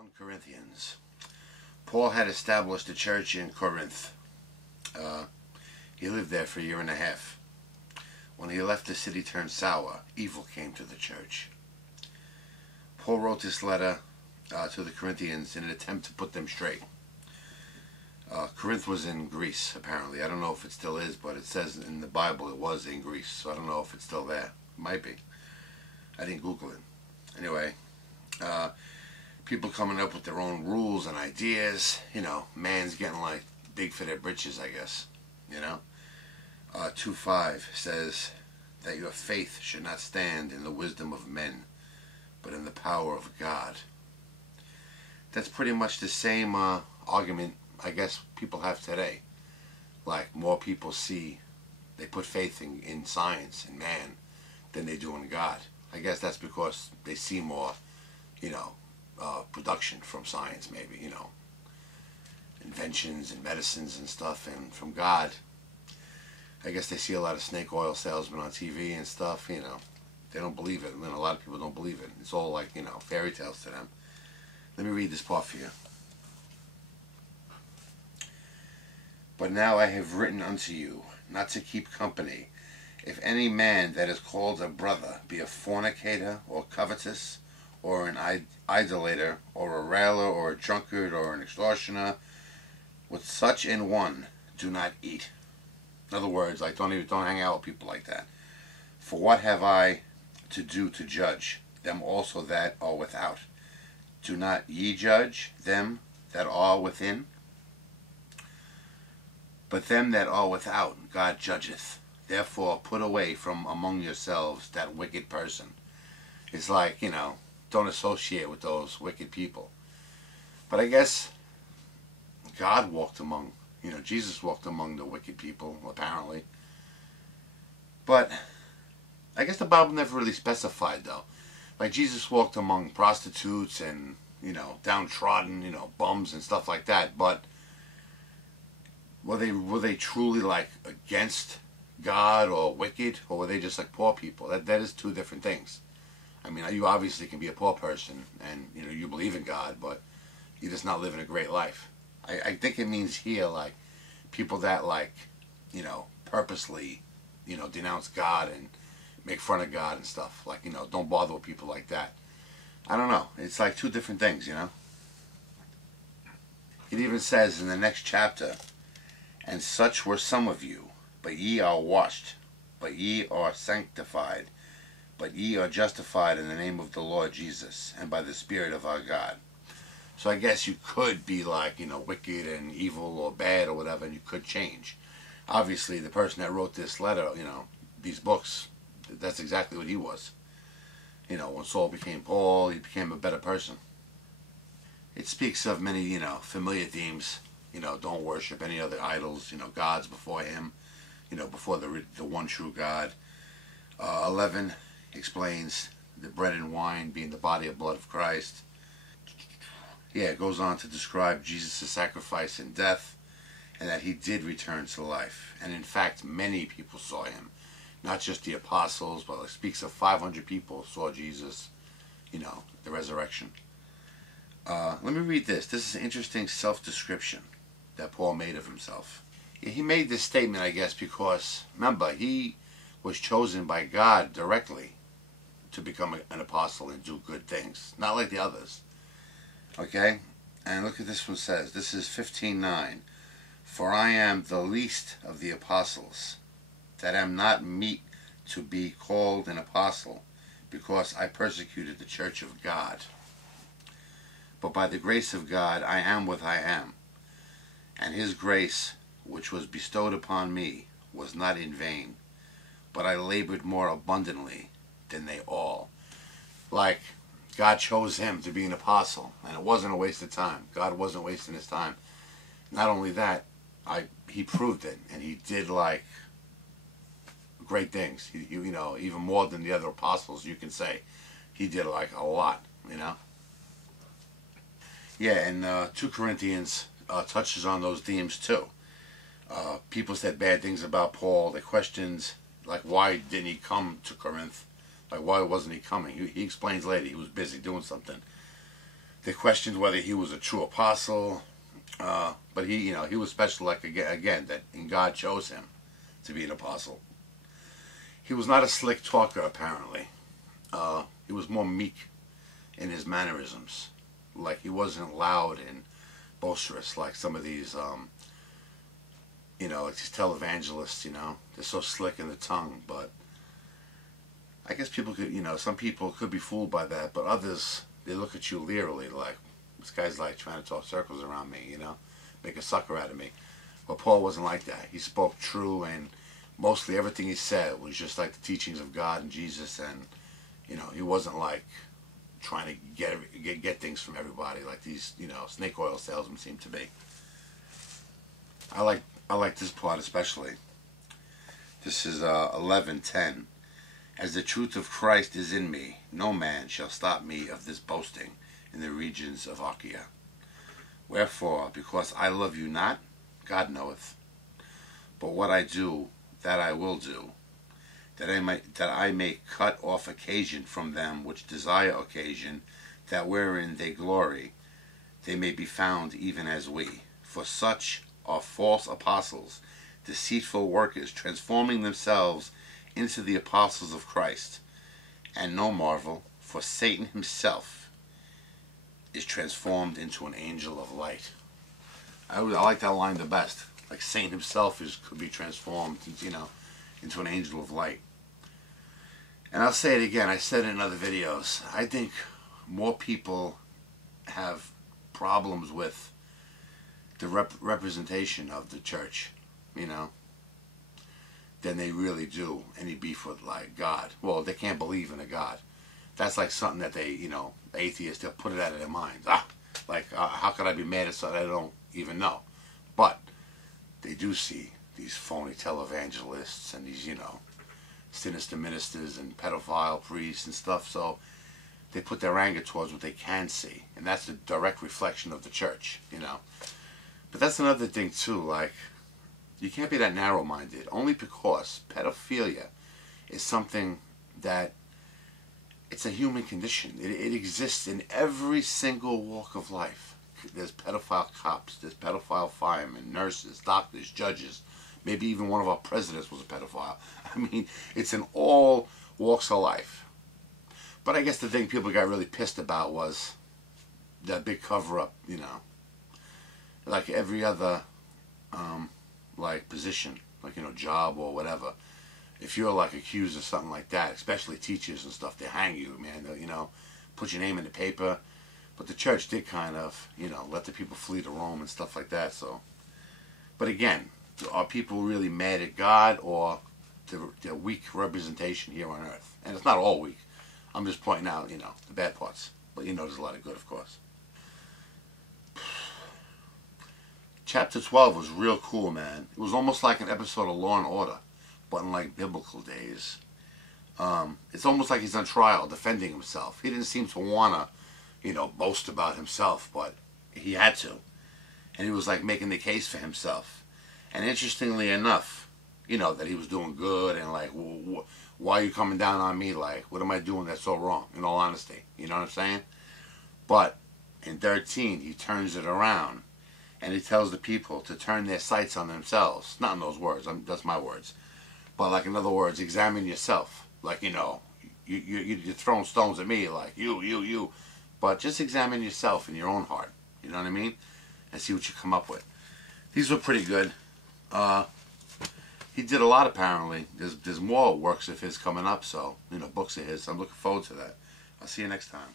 1 Corinthians. Paul had established a church in Corinth. He lived there for a year and a half. When he left, the city turned sour. Evil came to the church. Paul wrote this letter to the Corinthians in an attempt to put them straight. Corinth was in Greece, apparently. I don't know if it still is, but it says in the Bible it was in Greece, so I don't know if it's still there. It might be. I didn't Google it. Anyway, people coming up with their own rules and ideas. You know, man's getting like big for their britches, I guess. You know? 2:5 says that your faith should not stand in the wisdom of men, but in the power of God. That's pretty much the same argument I guess people have today. Like, more people they put faith in science and man than they do in God. I guess that's because they see more, production from science, maybe, inventions and medicines and stuff, and from God, I guess they see a lot of snake oil salesmen on TV and stuff, they don't believe it. A lot of people don't believe it. It's all like, fairy tales to them. Let me read this part for you. But now I have written unto you, not to keep company, if any man that is called a brother be a fornicator, or covetous, or an idolater, or a railer, or a drunkard, or an extortioner, with such an one do not eat. In other words, like, don't hang out with people like that. For what have I to do to judge them also that are without? Do not ye judge them that are within? But them that are without God judgeth. Therefore put away from among yourselves that wicked person. It's like, don't associate with those wicked people. But I guess God walked among, Jesus walked among the wicked people, apparently. But I guess the Bible never really specified, though. Like, Jesus walked among prostitutes and, downtrodden, bums and stuff like that. But were they truly, like, against God or wicked, or were they just like poor people? That is two different things. I mean, you obviously can be a poor person and, you believe in God, but you're just not living a great life. I think it means here, like, people that, like, purposely, denounce God and make fun of God and stuff. Like, don't bother with people like that. I don't know. It's like two different things, It even says in the next chapter, and such were some of you, but ye are washed, but ye are sanctified, but ye are justified in the name of the Lord Jesus, and by the Spirit of our God. So I guess you could be like, wicked and evil or bad or whatever, and you could change. Obviously, the person that wrote this letter, these books, that's exactly what he was. When Saul became Paul, he became a better person. It speaks of many, familiar themes. Don't worship any other idols, gods before him, before the one true God. 11 explains the bread and wine being the body and blood of Christ. Yeah, it goes on to describe Jesus' sacrifice and death, and that he did return to life. And in fact, many people saw him. Not just the apostles, but it speaks of 500 people saw Jesus, the resurrection. Let me read this. This is an interesting self-description that Paul made of himself. He made this statement, I guess, because, remember, he was chosen by God directly to become an apostle and do good things. Not like the others. Okay? And look at this one says. This is 15:9. For I am the least of the apostles, that am not meet to be called an apostle, because I persecuted the church of God. But by the grace of God I am what I am. And his grace, which was bestowed upon me, was not in vain, but I labored more abundantly than they all. Like, God chose him to be an apostle, and it wasn't a waste of time. God wasn't wasting his time. Not only that, he proved it, and he did, like, great things. Even more than the other apostles, you can say. He did, like, a lot, Yeah, and 2 Corinthians touches on those themes too. People said bad things about Paul. They questioned, like, why didn't he come to Corinth? Like, why wasn't he coming? He explains later he was busy doing something. They questioned whether he was a true apostle, but he was special. Like again, that God chose him to be an apostle. He was not a slick talker, apparently. He was more meek in his mannerisms. Like, he wasn't loud and boisterous like some of these, like these televangelists, They're so slick in the tongue, but I guess people could, some people could be fooled by that, but others, they look at you leerily, like, this guy's like trying to talk circles around me, make a sucker out of me. Well, Paul wasn't like that. He spoke true, and mostly everything he said was just like the teachings of God and Jesus, and, he wasn't like trying to get things from everybody like these, snake oil salesmen seem to be. I like this part especially. This is 11:10. As the truth of Christ is in me, no man shall stop me of this boasting in the regions of Achaia. Wherefore, because I love you not, God knoweth. But what I do, that I will do, that I may cut off occasion from them which desire occasion, that wherein they glory, they may be found even as we. For such are false apostles, deceitful workers, transforming themselves into the apostles of Christ. And no marvel, for Satan himself is transformed into an angel of light. I like that line the best. Like, Satan himself could be transformed, into an angel of light. And I'll say it again, I said it in other videos, I think more people have problems with the representation of the church, than they really do any beef with, like, God. Well, they can't believe in a God. That's like something that they, atheists, they'll put it out of their minds. How could I be mad at something I don't even know? But they do see these phony televangelists and these, sinister ministers and pedophile priests and stuff, so they put their anger towards what they can see, and that's a direct reflection of the church, But that's another thing too, like, you can't be that narrow-minded, only because pedophilia is something that, it's a human condition. It exists in every single walk of life. There's pedophile cops, there's pedophile firemen, nurses, doctors, judges. Maybe even one of our presidents was a pedophile. I mean, it's in all walks of life. But I guess the thing people got really pissed about was that big cover-up, Like every other, position, job or whatever. If you're, accused of something like that, especially teachers and stuff, they hang you, man. They'll, put your name in the paper. But the church did kind of, let the people flee to Rome and stuff like that, so. But again, are people really mad at God or the weak representation here on earth? And it's not all weak. I'm just pointing out, the bad parts. But there's a lot of good, of course. Chapter 12 was real cool, man. It was almost like an episode of Law and Order, but in, biblical days. It's almost like he's on trial, defending himself. He didn't seem to want to, boast about himself, but he had to. And he was, making the case for himself. And interestingly enough, that he was doing good and, why are you coming down on me? What am I doing that's so wrong, in all honesty? You know what I'm saying? But in 13, he turns it around. And he tells the people to turn their sights on themselves. Not in those words, that's my words. But in other words, examine yourself. You're throwing stones at me, you. But just examine yourself in your own heart. You know what I mean? And see what you come up with. These were pretty good. He did a lot, apparently. There's more works of his coming up, so, books of his. I'm looking forward to that. I'll see you next time.